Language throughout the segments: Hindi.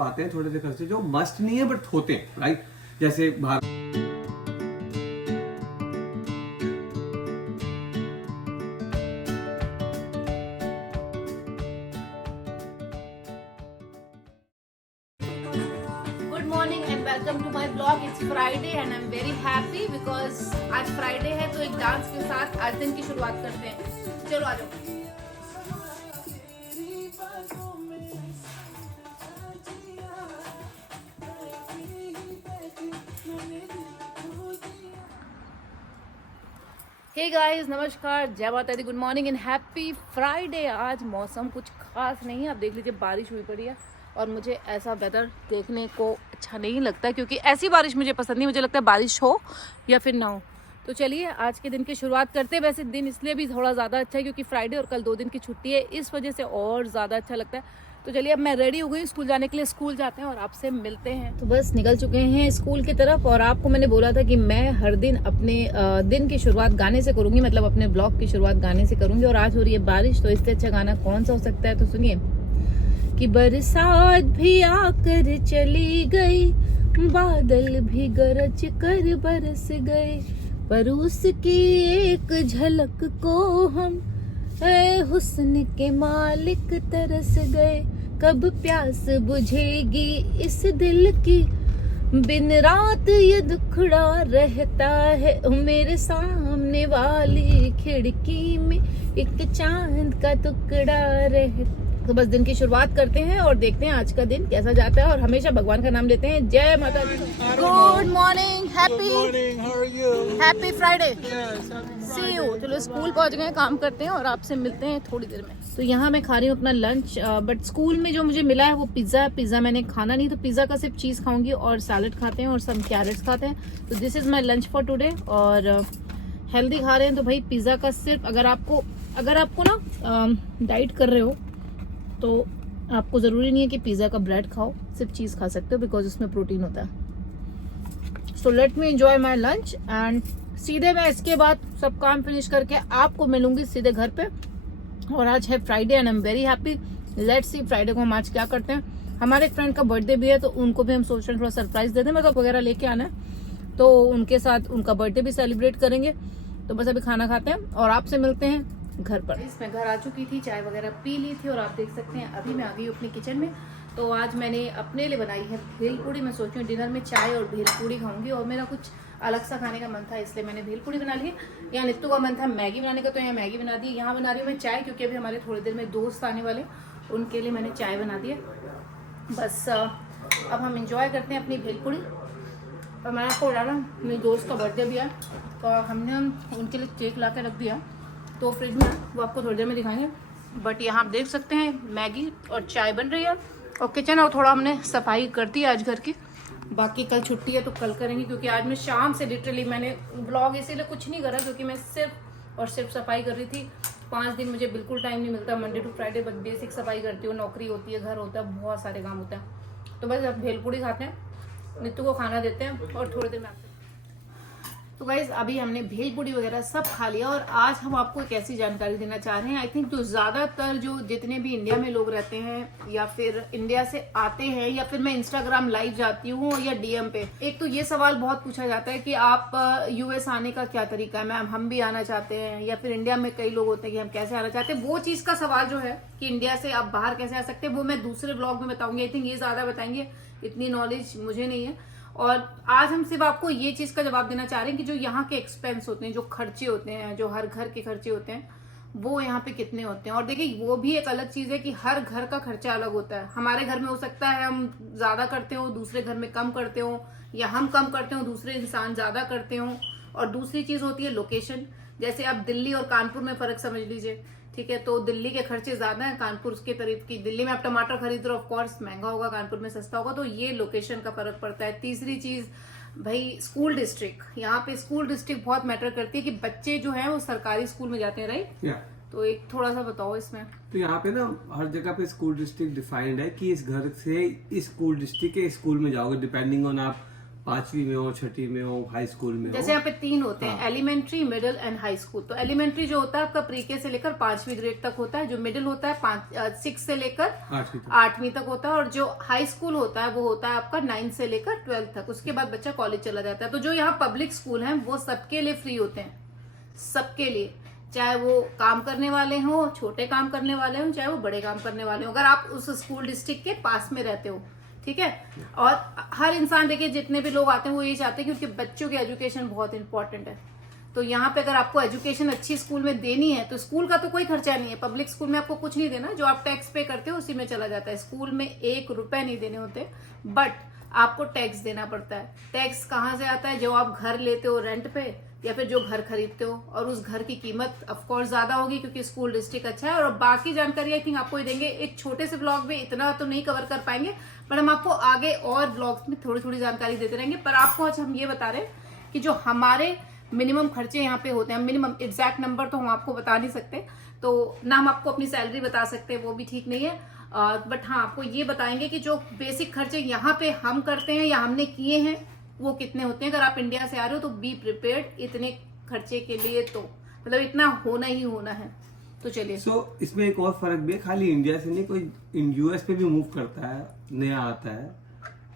आते हैं छोटे से खर्चे जो मस्ट नहीं है बट होते हैं, राइट? जैसे बाहर good morning and welcome to my blog. It's Friday and I am very happy because आज फ्राइडे है, तो एक डांस के साथ आज दिन की शुरुआत करते हैं। चलो आ जाओ। हे गाइस, नमस्कार, जय माता दी, good morning and happy Friday. आज मौसम कुछ खास नहीं है, आप देख लीजिए बारिश हुई पड़ी है और मुझे ऐसा वेदर देखने को अच्छा नहीं लगता, क्योंकि ऐसी बारिश मुझे पसंद नहीं। मुझे लगता है बारिश हो या फिर ना हो। तो चलिए आज के दिन की शुरुआत करते हैं। वैसे दिन इसलिए भी थोड़ा ज़्यादा अच्छा है क्योंकि फ्राइडे और कल 2 दिन की छुट्टी है, इस वजह से और ज़्यादा अच्छा लगता है। तो चलिए अब मैं रेडी हो गई स्कूल जाने के लिए। स्कूल जाते हैं और आपसे मिलते हैं। तो बस निकल चुके हैं स्कूल की तरफ। और आपको मैंने बोला था कि मैं हर दिन अपने दिन की शुरुआत गाने से करूंगी, मतलब अपने ब्लॉग की शुरुआत गाने से करूंगी। और आज हो रही है बारिश, तो इससे अच्छा गाना कौन सा हो सकता है? तो सुनिए कि बरसात भी आकर चली गई, बादल भी गरज कर बरस गए, पर उसकी एक झलक को हम ऐ हुस्न के मालिक तरस गए। कब प्यास बुझेगी इस दिल की, बिन रात ये दुखड़ा रहता है, मेरे सामने वाली खिड़की में एक चांद का टुकड़ा रहता। तो बस दिन की शुरुआत करते हैं और देखते हैं आज का दिन कैसा जाता है। और हमेशा भगवान का नाम लेते हैं। जय माता दी। Good morning, happy Friday, see you. चलो स्कूल पहुंच गए, काम करते हैं और आपसे मिलते हैं थोड़ी देर में। तो यहाँ मैं खा रही हूँ अपना लंच, बट स्कूल में जो मुझे मिला है वो पिज्जा मैंने खाना नहीं, तो पिज्जा का सिर्फ चीज खाऊंगी और सैलेड खाते हैं और सब कैरेट्स खाते हैं। तो this is my lunch for today. और हेल्दी खा रहे हैं तो भाई पिज्जा का सिर्फ, अगर आपको ना डाइट कर रहे हो तो आपको जरूरी नहीं है कि पिज्जा का ब्रेड खाओ, सिर्फ चीज खा सकते हो बिकॉज उसमें प्रोटीन होता है। So let me enjoy my lunch and सीधे मैं इसके बाद सब काम फिनिश करके आपको मिलूंगी सीधे घर पे। और आज है Friday and I am very happy. Let's see Friday को हम आज क्या करते हैं। हमारे एक फ्रेंड का बर्थडे भी है, तो उनको भी हम सोच रहे हैं थोड़ा सरप्राइज देते हैं, मतलब वगैरह लेके आना है, तो उनके साथ उनका बर्थडे भी सेलिब्रेट करेंगे। तो बस अभी खाना खाते हैं और आपसे मिलते हैं घर पर। मैं घर आ चुकी थी, चाय वगैरह पी ली थी और आप देख सकते हैं अभी मैं आ गई हूँ अपने किचन में। तो आज मैंने अपने लिए बनाई है भेलपूड़ी। मैं सोच रही हूँ डिनर में चाय और भेलपूड़ी खाऊंगी, और मेरा कुछ अलग सा खाने का मन था, इसलिए मैंने भेलपूड़ी बना ली। यहाँ नित्तू का मन था मैगी बनाने का, तो यहाँ मैगी बना दी। यहाँ बना रही हूँ मैं चाय, क्योंकि अभी हमारे थोड़ी देर में दोस्त आने वाले, उनके लिए मैंने चाय बना दी है। बस अब हम इंजॉय करते हैं अपनी भेलपूड़ी। और मैं आपको बता रहा हूँ मेरे दोस्त का बर्थडे भी है, तो हमने उनके लिए केक ला के रख दिया, तो फ्रिज में, वो आपको थोड़ी देर में दिखाएंगे। बट यहाँ आप देख सकते हैं मैगी और चाय बन रही है, और किचन और थोड़ा हमने सफाई कर दी आज घर की। बाकी कल छुट्टी है तो कल करेंगे, क्योंकि आज मैं शाम से लिटरली मैंने ब्लॉग इसीलिए कुछ नहीं करा क्योंकि मैं सिर्फ और सिर्फ सफाई कर रही थी। 5 दिन मुझे बिल्कुल टाइम नहीं मिलता, मंडे टू फ्राइडे बस बेसिक सफाई करती हूँ, नौकरी होती है, घर होता है, बहुत सारे काम होता है। तो बस अब भेलपूड़ी खाते हैं, नित्तू को खाना देते हैं और थोड़ी देर में आते हैं। तो गाइज अभी हमने भेलपूड़ी वगैरह सब खा लिया, और आज हम आपको एक ऐसी जानकारी देना चाह रहे हैं। आई थिंक जो ज्यादातर जो जितने भी इंडिया में लोग रहते हैं या फिर इंडिया से आते हैं, या फिर मैं इंस्टाग्राम लाइव जाती हूँ या डीएम पे, एक तो ये सवाल बहुत पूछा जाता है कि आप यूएस आने का क्या तरीका है मैम, हम भी आना चाहते हैं। या फिर इंडिया में कई लोग होते हैं कि हम कैसे आना चाहते हैं। वो चीज का सवाल जो है कि इंडिया से आप बाहर कैसे आ सकते हैं, वो मैं दूसरे ब्लॉग में बताऊंगी। आई थिंक ये ज्यादा बताएंगे, इतनी नॉलेज मुझे नहीं है। और आज हम सिर्फ आपको ये चीज का जवाब देना चाह रहे हैं कि जो यहाँ के एक्सपेंस होते हैं, जो खर्चे होते हैं, जो हर घर के खर्चे होते हैं, वो यहाँ पे कितने होते हैं। और देखिए वो भी एक अलग चीज है कि हर घर का खर्चा अलग होता है। हमारे घर में हो सकता है हम ज्यादा करते हो, दूसरे घर में कम करते हो, या हम कम करते हो दूसरे इंसान ज्यादा करते हो। और दूसरी चीज होती है लोकेशन। जैसे आप दिल्ली और कानपुर में फर्क समझ लीजिए, ठीक है, तो दिल्ली के खर्चे ज्यादा हैं कानपुर के तरफ की। दिल्ली में आप टमाटर खरीद रहे हो, ऑफ कोर्स महंगा होगा, कानपुर में सस्ता होगा। तो ये लोकेशन का फर्क पड़ता है। तीसरी चीज भाई स्कूल डिस्ट्रिक्ट, यहाँ पे स्कूल डिस्ट्रिक्ट बहुत मैटर करती है कि बच्चे जो है वो सरकारी स्कूल में जाते हैं, राइट? तो एक थोड़ा सा बताओ इसमें। तो यहाँ पे ना हर जगह पे स्कूल डिस्ट्रिक्ट डिफाइंड है कि इस घर से इस स्कूल डिस्ट्रिक्ट के स्कूल में जाओगे, डिपेंडिंग ऑन आप 5वीं में हो, 6ठी में हो, हाई स्कूल में जैसे हो। यहाँ पे 3 होते हैं, elementary, middle and high school. तो एलिमेंट्री जो होता है आपका प्री के से लेकर 5वीं ग्रेड तक होता है, जो मिडिल होता है 6 से लेकर 8वीं तक होता है, और जो हाई स्कूल होता है वो होता है आपका 9 से लेकर 12 तक। उसके बाद बच्चा कॉलेज चला जाता है। तो जो यहाँ पब्लिक स्कूल है वो सबके लिए फ्री होते हैं, सबके लिए, चाहे वो काम करने वाले हो, छोटे काम करने वाले हो, चाहे वो बड़े काम करने वाले हो, अगर आप उस स्कूल डिस्ट्रिक्ट के पास में रहते हो, ठीक है। और हर इंसान, देखिए जितने भी लोग आते हैं वो ये चाहते हैं, क्योंकि बच्चों की एजुकेशन बहुत इंपॉर्टेंट है। तो यहाँ पे अगर आपको एजुकेशन अच्छी स्कूल में देनी है तो स्कूल का तो कोई खर्चा नहीं है, पब्लिक स्कूल में आपको कुछ नहीं देना, जो आप टैक्स पे करते हो उसी में चला जाता है। स्कूल में 1 रुपए नहीं देने होते, बट आपको टैक्स देना पड़ता है। टैक्स कहाँ से आता है? जो आप घर लेते हो रेंट पे, या फिर जो घर खरीदते हो, और उस घर की कीमत ऑफ कोर्स ज्यादा होगी क्योंकि स्कूल डिस्ट्रिक्ट अच्छा है। और बाकी जानकारी आई थिंक आपको ही देंगे, एक छोटे से ब्लॉग में इतना तो नहीं कवर कर पाएंगे, पर हम आपको आगे और ब्लॉग्स में थोड़ी थोड़ी जानकारी देते रहेंगे। पर आपको आज हम ये बता रहे हैं कि जो हमारे मिनिमम खर्चे यहाँ पे होते हैं, मिनिमम एग्जैक्ट नंबर तो हम आपको बता नहीं सकते, तो ना हम आपको अपनी सैलरी बता सकते, वो भी ठीक नहीं है, बट हाँ आपको ये बताएंगे कि जो बेसिक खर्चे यहाँ पे हम करते हैं या हमने किए हैं वो कितने होते हैं। अगर आप इंडिया से आ रहे हो तो बी प्रिपेयर्ड इतने खर्चे के लिए, तो मतलब इतना होना ही होना है। तो चलिए, इसमें एक और फर्क भी है, खाली इंडिया से नहीं, कोई यूएस पे भी मूव करता है, नया आता है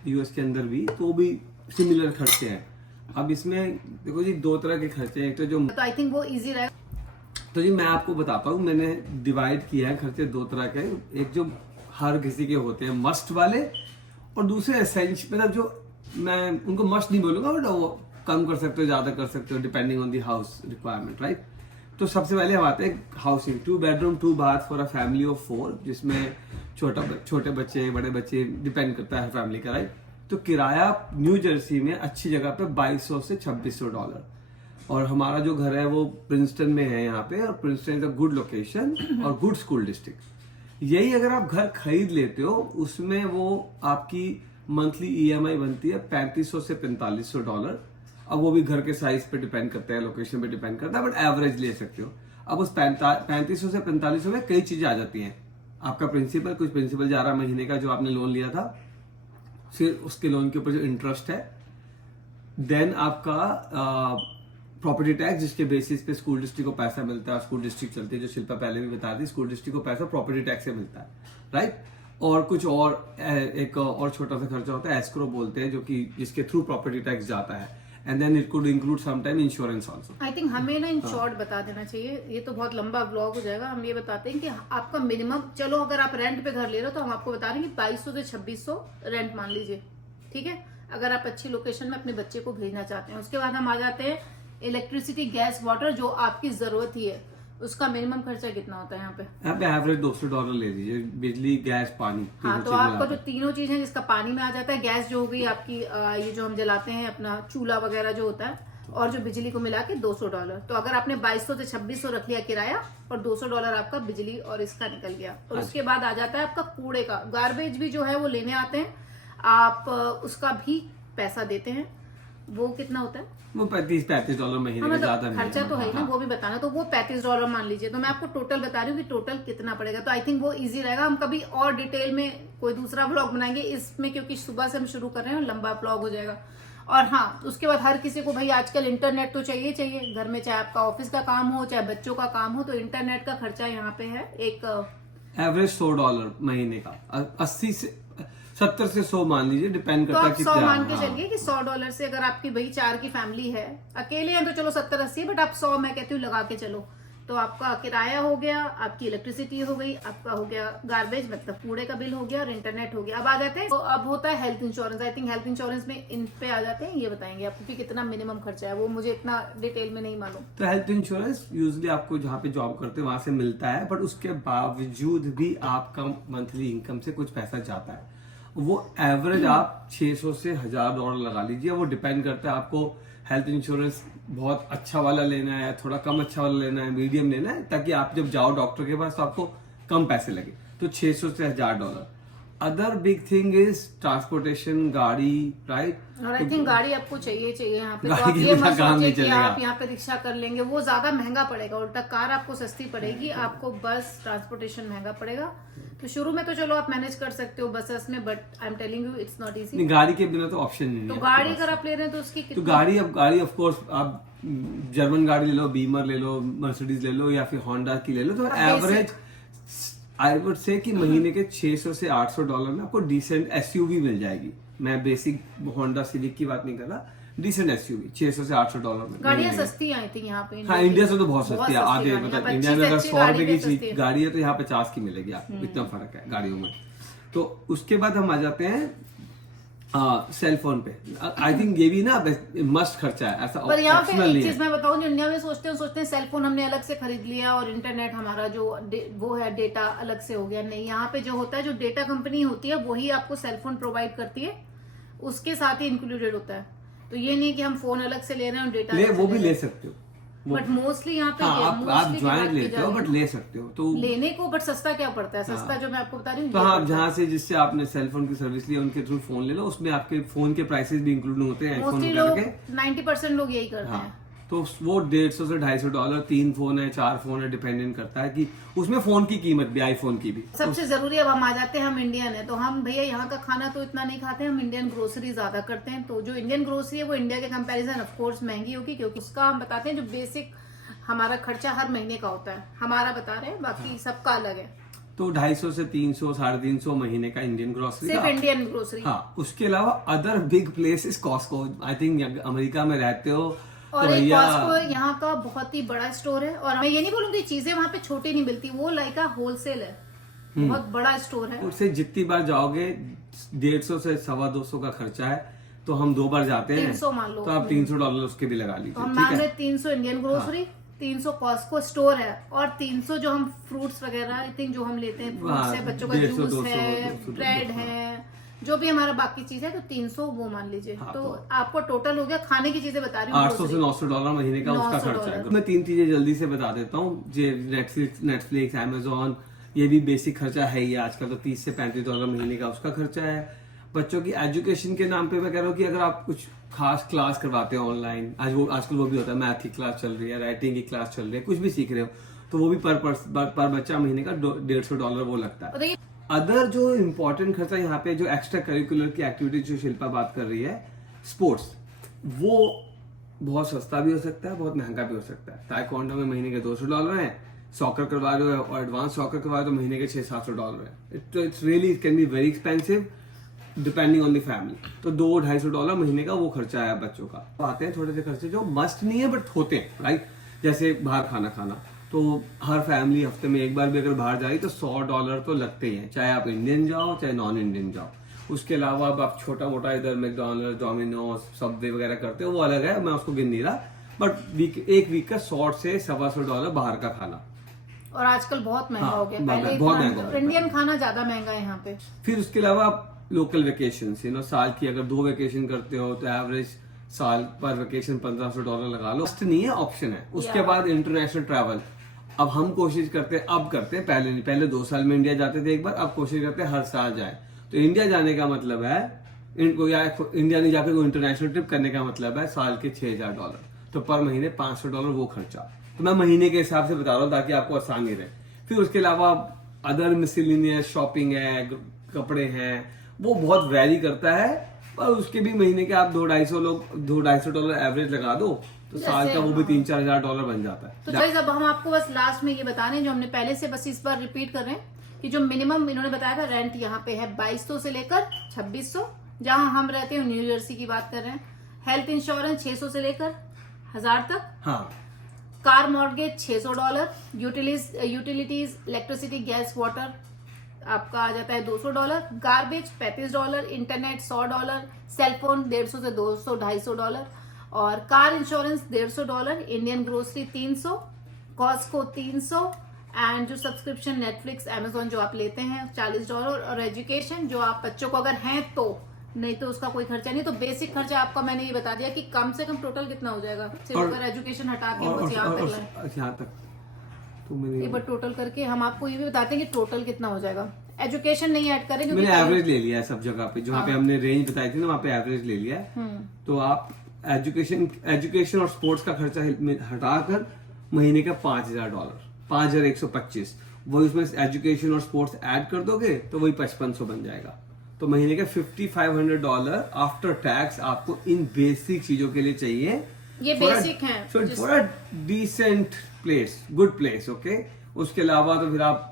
यूएस के अंदर भी, तो भी सिमिलर खर्चे हैं। अब इसमें देखो जी 2 तरह के खर्चे हैं, एक तो जो, तो आई थिंक वो इजी रहेगा। तो जी मैं आपको बताता हूँ, मैंने डिवाइड किया है खर्चे 2 तरह के। एक जो हर किसी के होते हैं मस्ट वाले, और दूसरे एसेंशियल, मतलब जो मैं उनको मस्ट नहीं बोलूंगा, बट वो कम कर सकते हो, ज्यादा कर सकते हो, depending on the house requirement, right. तो सबसे पहले हम आते हैं housing. 2 bedroom 2 bath for a family of 4, जिसमें छोटे बच्चे, बड़े बच्चे, डिपेंड करता है फैमिली का, राइट। तो किराया न्यू जर्सी में अच्छी जगह पे $2200 से $2600, और हमारा जो घर है वो प्रिंसटन में है यहाँ पे, और Princeton is a good location और गुड स्कूल डिस्ट्रिक्ट। यही अगर आप घर खरीद लेते हो, उसमें वो आपकी मंथली ईएमआई बनती है $3500 से $4500। अब वो भी घर के साइज पे डिपेंड करता है, लोकेशन पे डिपेंड करता है, बट एवरेज ले सकते हो। अब उस 3500 से 4500 में कई चीजें आ जाती हैं। आपका प्रिंसिपल, कुछ प्रिंसिपल 11 महीने का जो आपने लोन लिया था, फिर उसके लोन के ऊपर जो इंटरेस्ट है, देन आपका प्रॉपर्टी टैक्स, जिसके बेसिस पे स्कूल डिस्ट्रिक्ट को पैसा मिलता है, स्कूल डिस्ट्रिक्ट चलती है, जो शिल्पा पहले भी बता दी, स्कूल डिस्ट्रिक्ट को पैसा प्रॉपर्टी टैक्स से मिलता है, राइट। और कुछ और एक और छोटा सा खर्चा होता है, एस्क्रो बोलते हैं, जो कि जिसके थ्रू प्रॉपर्टी टैक्स जाता है, and then it could include sometime insurance also. I think हमें ना इन शॉर्ट बता देना चाहिए, ये तो बहुत लंबा ब्लॉग हो जाएगा। हम ये बताते हैं कि आपका मिनिमम, चलो अगर आप रेंट पे घर ले रहे हो तो हम आपको बता रहे हैं कि 2200 से 2600 रेंट मान लीजिए, ठीक है, अगर आप अच्छी लोकेशन में अपने बच्चे को भेजना चाहते हैं। उसके बाद हम आ जाते हैं इलेक्ट्रिसिटी, गैस, वाटर, जो आपकी जरूरत ही है, उसका मिनिमम खर्चा कितना होता है यहाँ पे? यहाँ पे एवरेज $200 ले लीजिए, बिजली, गैस, पानी। हाँ, तो आपका जो तीनों चीज है, जिसका पानी में आ जाता है, गैस जो हो गई आपकी, ये जो हम जलाते हैं अपना चूल्हा वगैरह जो होता है, और जो बिजली को मिला के $200। तो अगर आपने 2200 से 2600 रख लिया किराया, और $200 आपका बिजली और इसका निकल गया। और उसके बाद आ जाता है आपका कूड़े का, गार्बेज भी जो है वो लेने आते हैं आप, उसका भी पैसा देते हैं। वो कितना होता है? वो $35 महीने का, मतलब ज्यादा नहीं। खर्चा तो है ही ना, वो भी बताना। तो वो $35 मान लीजिए, तो मैं आपको टोटल बता रही हूँ कि टोटल कितना पड़ेगा। तो आई थिंक वो इजी रहेगा। हम कभी और डिटेल में कोई दूसरा ब्लॉग बनाएंगे इसमें, क्योंकि सुबह से हम शुरू कर रहे हैं, लंबा ब्लॉग हो जाएगा। और हाँ, उसके बाद हर किसी को भाई आजकल इंटरनेट तो चाहिए चाहिए घर में, चाहे आपका ऑफिस का काम हो, चाहे बच्चों का काम हो, तो इंटरनेट का खर्चा यहाँ पे है एक एवरेज $100 महीने का, 80 से 70 से 100 मान लीजिए, डिपेंड तो करता है आप कितना। 100 मान के चलिए कि $100 से अगर आपकी भाई 4 की फैमिली है, अकेले हैं तो चलो 70-80, बट आप 100 मैं कहती हूँ लगा के चलो, तो आपका किराया हो गया, आपकी इलेक्ट्रिसिटी हो गई, आपका हो गया गार्बेज मतलब कूड़े का बिल हो गया, और इंटरनेट हो गया। अब आ जाते हैं, तो अब होता है health insurance. I think health insurance में इन पे आ जाते हैं, ये बताएंगे आपको कि कितना मिनिमम खर्चा है, वो मुझे इतना डिटेल में नहीं मालूम। तो हेल्थ इंश्योरेंस यूजुअली आपको जहाँ पे जॉब करते हैं वहां से मिलता है, बट उसके बावजूद भी आपका मंथली इनकम से कुछ पैसा जाता है। वो एवरेज आप 600 से $1000 लगा लीजिए। वो डिपेंड करता है आपको हेल्थ इंश्योरेंस बहुत अच्छा वाला लेना है, थोड़ा कम अच्छा वाला लेना है, मीडियम लेना है, ताकि आप जब जाओ डॉक्टर के पास तो आपको कम पैसे लगे। तो 600 से $1000। Other big thing is transportation, गाड़ी, राइट। और आई थिंक गाड़ी आपको चाहिए यहाँ पे, तो गाड़ी आप के ये बिना मत काम सोचिए नहीं कि चलेगा। आप यहाँ पे रिक्शा कर लेंगे, वो ज्यादा महंगा पड़ेगा। उल्टा कार आपको सस्ती पड़ेगी, आपको बस ट्रांसपोर्टेशन महंगा पड़ेगा। तो शुरू में तो चलो आप मैनेज कर सकते हो बसेस में, but I am telling you it's not easy. गाड़ी के बिना तो ऑप्शन नहीं तो है। गाड़ी अगर आप ले रहे हैं तो उसकी तो गाड़ी ऑफ कोर्स आप जर्मन गाड़ी ले लो, बीमर ले लो, मर्सिडीज ले लो, या फिर होंडा की ले लो, तो एवरेज आई वुड से कि महीने के 600 से 800 डॉलर में आपको डिसेंट एसयूवी मिल जाएगी। मैं बेसिक होंडा सिविक की बात नहीं कर रहा, डिसेंट एसयूवी 600 से 800 डॉलर में। गाड़ियाँ सस्ती आई थी यहाँ पे। हाँ, इंडिया से तो बहुत सस्ती है। आगे मतलब इंडिया में अगर 100 रुपए की चीज गाड़ी है तो यहाँ 50 की मिलेगी आपको, इतना फर्क है गाड़ियों में। तो उसके बाद हम आ जाते हैं सेल फोन पे। आई थिंक ये भी ना मस्ट खर्चा है, ऐसा पर यहाँ पे ऑप्शनल एक नहीं चीज है। मैं बताऊं, जो इंडिया में सोचते हैं सेल फोन हमने अलग से खरीद लिया और इंटरनेट हमारा जो वो है डेटा अलग से हो गया। नहीं, यहाँ पे जो होता है, जो डेटा कंपनी होती है वही आपको सेल फोन प्रोवाइड करती है, उसके साथ ही इंक्लूडेड होता है। तो ये नहीं कि हम फोन अलग से ले रहे हैं और डेटा वो भी ले सकते हो, बट मोस्टली यहाँ पे हाँ, आप mostly की ज्वाइंट बात की लेते जा हो रही है। बट ले सकते हो तो लेने को, बट सस्ता क्या पड़ता है? सस्ता जो मैं आपको बता रही हूँ तो ये हाँ, पड़ता है। जहाँ से जिससे आपने सेल फोन की सर्विस ली उनके थ्रू फोन ले लो, उसमें आपके फोन के प्राइसेस भी इंक्लूड होते हैं आईफोन मोस्टली वगैरह लोग के। 90% लोग यही करते हाँ, हैं। तो वो 150 से 250 डॉलर, 3 फोन है, 4 फोन है, डिपेंडेंट करता है कि उसमें फोन की कीमत भी, आईफोन की भी। सबसे जरूरी अब हम आ जाते हैं, हम इंडियन है तो हम भैया यहाँ का खाना तो इतना नहीं खाते, हम इंडियन ग्रोसरी ज्यादा करते हैं। तो जो इंडियन ग्रोसरी है वो इंडिया के कंपैरिजन ऑफ कोर्स महंगी होगी, क्योंकि उसका हम बताते हैं जो बेसिक हमारा खर्चा हर महीने का होता है, हमारा बता रहे हैं, बाकी सबका अलग है। तो 250 से 300, 350 महीने का इंडियन ग्रोसरी सिर्फ का। Indian grocery. हाँ, उसके अलावा other big places Costco. I think America में रहते हो और तो एक भैया कॉस्को यहाँ का बहुत ही बड़ा स्टोर है, और मैं ये नहीं बोलूंगी चीजें वहाँ पे छोटी नहीं मिलती, वो लाइक होलसेल है, बहुत बड़ा स्टोर है। उससे जितनी बार जाओगे 150 से 250 का खर्चा है, तो हम 2 बार जाते हैं 300 मान लो, तो आप 300 डॉलर उसके भी लगा तो लीजिए, हम ठीक मान है। रहे 300 इंडियन ग्रोसरी, 300 कॉस्को स्टोर है, और 300 जो हम फ्रूट्स वगैरह आई थिंक जो हम लेते हैं, फ्रूट्स है, बच्चों का 150, जूस 200, है, 200, ब्रेड है, जो भी हमारा बाकी चीज है, तो 300 वो मान लीजिए। हाँ, तो तो आपको टोटल हो गया, खाने की चीजें बता रही हूँ 800 से 900 डॉलर महीने का उसका 900 खर्चा है। डॉलर। मैं 3 चीजें जल्दी से बता देता हूँ। नेटफ्लिक्स, अमेजोन, ये भी बेसिक खर्चा है ही आजकल, तो 30 से 35 डॉलर महीने का उसका खर्चा है। बच्चों की एजुकेशन के नाम पे मैं कह रहा हूँ कि अगर आप कुछ खास क्लास करवाते हो ऑनलाइन, आजकल वो भी होता है, मैथ की क्लास चल रही है, राइटिंग की क्लास चल रही है, कुछ भी सीख रहे हो, तो वो भी पर बच्चा महीने का 150 डॉलर वो लगता है। बताइए। अदर जो इम्पोर्टेंट खर्चा यहाँ पे, जो एक्स्ट्रा करिकुलर की एक्टिविटीज जो शिल्पा बात कर रही है, स्पोर्ट्स, वो बहुत सस्ता भी हो सकता है, बहुत महंगा भी हो सकता है। ताइक्वांडो में महीने के 200 डॉलर है, सॉकर करवा रहे हो और एडवांस सॉकर करवा रहे हो तो महीने के 600-700 डॉलर है। It's really, it can be very expensive depending on the family. तो 200-250 डॉलर महीने का वो खर्चा है बच्चों का। तो आते हैं थोड़े से खर्चे जो मस्ट नहीं है बट होते हैं, राइट। जैसे बाहर खाना, तो हर फैमिली हफ्ते में एक बार भी अगर बाहर जा रही तो 100 डॉलर तो लगते ही हैं, चाहे आप इंडियन जाओ चाहे नॉन इंडियन जाओ। उसके अलावा अब आप छोटा मोटा इधर मैकडॉनल्ड्स, डोमिनोज, सबवे वगैरह करते हो, वो अलग है, मैं उसको गिन नहीं रहा, बट एक वीक का 100 से 125 डॉलर बाहर का खाना। और आजकल बहुत महंगा हाँ, हो गया, बहुत पहले महंगा इतना हो गया। इंडियन खाना ज्यादा महंगा है यहाँ पे। फिर उसके अलावा आप लोकल वेकेशन, साल की अगर 2 वेकेशन करते हो तो एवरेज साल पर वेकेशन 1500 डॉलर लगा लो। मस्ट नहीं है, ऑप्शन है। उसके बाद इंटरनेशनल ट्रैवल, अब हम कोशिश करते हैं, पहले 2 साल में इंडिया जाते थे एक बार, अब कोशिश करते हैं हर साल जाए। तो इंडिया जाने का मतलब है, इंडिया नहीं जाकर कोई इंटरनेशनल ट्रिप करने का मतलब है साल के 6000 डॉलर, तो पर महीने 500 डॉलर वो खर्चा। तो मैं महीने के हिसाब से बता रहा हूँ ताकि आपको आसानी रहे। फिर उसके अलावा अदर मिसलिनियस शॉपिंग है, कपड़े हैं, वो बहुत वैरी करता है, पर उसके भी महीने के आप 200-250 डॉलर एवरेज लगा दो तो साल का वो भी 3-4 हजार डॉलर बन जाता है। तो गाइस अब हम आपको बस लास्ट में ये बता रहे हैं जो हमने पहले से, बस इस बार रिपीट कर रहे हैं कि जो मिनिमम इन्होंने बताया था रेंट यहाँ पे है 2200 से लेकर 2600, जहां हम रहते हैं न्यू जर्सी की बात कर रहे हैं। हेल्थ इंश्योरेंस 600 से लेकर 1000 तक। हाँ, car mortgage 600 dollar. Utilities electricity gas water आपका आ जाता है 200 dollar. Garbage 35 dollar. Internet 100 dollar. Cellphone 150 से 200-250 डॉलर। और car insurance 150 dollar. Indian grocery 300। Costco 300। And जो सब्सक्रिप्शन नेटफ्लिक्स, अमेजोन जो आप लेते हैं 40 डॉलर। और एजुकेशन जो आप बच्चों को अगर हैं तो, नहीं तो उसका कोई खर्चा नहीं। तो बेसिक खर्चा आपका मैंने ये बता दिया कि कम से कम टोटल कितना हो जाएगा, सिर्फ अगर एजुकेशन हटा के बस यहाँ तक लाए। यहाँ तक तो मैंने एक बार टोटल करके हम आपको ये भी बताते हैं कि टोटल कितना हो जाएगा। एजुकेशन नहीं ऐड करें क्योंकि मैंने एवरेज ले लिया है सब जगह पे, जहाँ पे हमने रेंज बताई थी ना वहाँ पे एवरेज ले लिया है। तो आप एजुकेशन और स्पोर्ट्स का खर्चा हटाकर महीने का $5,000, $5,125, वही उसमें एजुकेशन और स्पोर्ट्स ऐड कर दोगे तो वही 5500 बन जाएगा। तो महीने का $5,500 आफ्टर टैक्स आपको इन बेसिक चीजों के लिए चाहिए। ये बेसिक है for a decent place, good place, okay. उसके अलावा तो फिर आप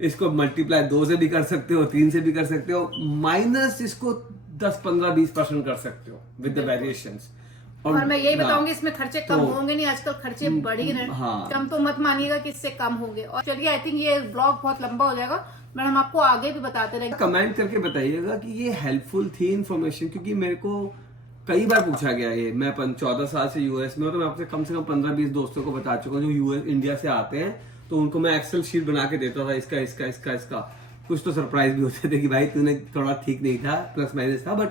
इसको मल्टीप्लाई 2 से भी कर सकते हो, 3 से भी कर सकते हो, माइनस इसको 10-15-20% कर सकते हो विद द वेरिएशंस। और मैं यही बताऊंगी इसमें खर्चे कम होंगे नहीं, आजकल खर्चे बढ़ ही रहे हैं। हाँ। कम तो मत मानिएगा कि इससे कम होंगे। और चलिए आई थिंक ये ब्लॉग बहुत लंबा हो जाएगा, बट हम आपको आगे भी बताते रहेंगे। कमेंट करके बताइएगा कि ये हेल्पफुल थी इन्फॉर्मेशन, क्योंकि मेरे को कई बार पूछा गया है। मैं 14 साल से यूएस में हूँ, तो मैं आपसे कम से कम 15-20 दोस्तों को बता चुका हूँ जो यूएस इंडिया से आते हैं। तो उनको मैं एक्सेल शीट बना के देता था, इसका इसका इसका इसका। कुछ तो सरप्राइज भी होते थे कि भाई तूने थोड़ा ठीक नहीं था, प्लस माइनस था, but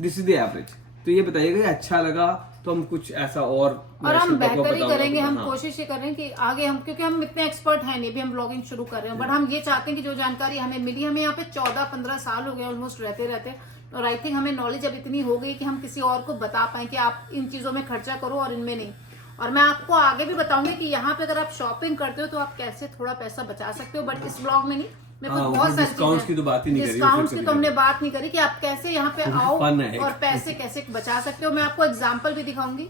this is the average. तो ये बताइएगा अच्छा लगा तो हम कुछ ऐसा और हम बेहतर ही करेंगे। हम कोशिश ये कर रहे हैं कि आगे हम, क्योंकि हम इतने एक्सपर्ट हैं नहीं, भी हम ब्लॉगिंग शुरू कर रहे हैं, बट हम ये चाहते हैं कि जो जानकारी हमें मिली, हमें यहाँ पे 14-15 साल हो गए ऑलमोस्ट रहते, और आई थिंक हमें नॉलेज अब इतनी हो गई कि हम किसी और को बता पाए कि आप इन चीजों में खर्चा करो और इनमें नहीं। और मैं आपको आगे भी बताऊंगी कि यहाँ पे अगर आप शॉपिंग करते हो तो आप कैसे थोड़ा पैसा बचा सकते हो, बट इस ब्लॉग में नहीं। मेरे को बहुत सारी डिस्काउंट्स की तो बात ही नहीं करी, डिस्काउंट्स की तो हमने बात नहीं करी कि आप कैसे यहाँ पे आओ फन है। और पैसे कैसे बचा सकते हो। मैं आपको एग्जाम्पल भी दिखाऊंगी,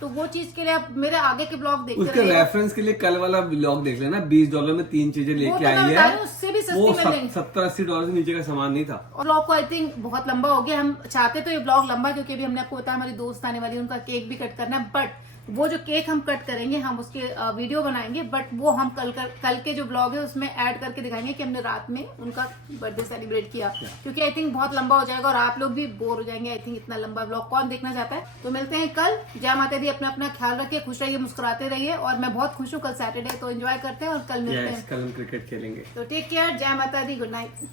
तो वो चीज के लिए आप मेरे आगे के ब्लॉग देखते उसके रेफरेंस के लिए कल वाला ब्लॉग देख लेना। $20 में 3 चीजें लेके आई है, उससे भी सस्ती वो मिल रही। $70-80 से नीचे का सामान नहीं था। और ब्लॉग को आई थिंक बहुत लंबा हो गया। हम चाहते तो ये ब्लॉग लंबा, क्योंकि अभी हमने आपको बताया हमारी दोस्त आने वाली है, उनका केक भी कट करना है, बट वो जो केक हम कट करेंगे हम उसके वीडियो बनाएंगे, बट वो हम कल के जो ब्लॉग है उसमें ऐड करके दिखाएंगे कि हमने रात में उनका बर्थडे सेलिब्रेट किया, क्योंकि आई थिंक बहुत लंबा हो जाएगा और आप लोग भी बोर हो जाएंगे। आई थिंक इतना लंबा ब्लॉग कौन देखना चाहता है। तो मिलते हैं कल। जय माता दी। अपना अपना ख्याल रखिए, खुश रहिए, मुस्कुराते रहिए। और मैं बहुत खुश हूँ, कल सैटरडे तो एंजॉय करते हैं और कल मिलते हैं। कल हम क्रिकेट खेलेंगे। तो टेक केयर। जय माता दी। Good night.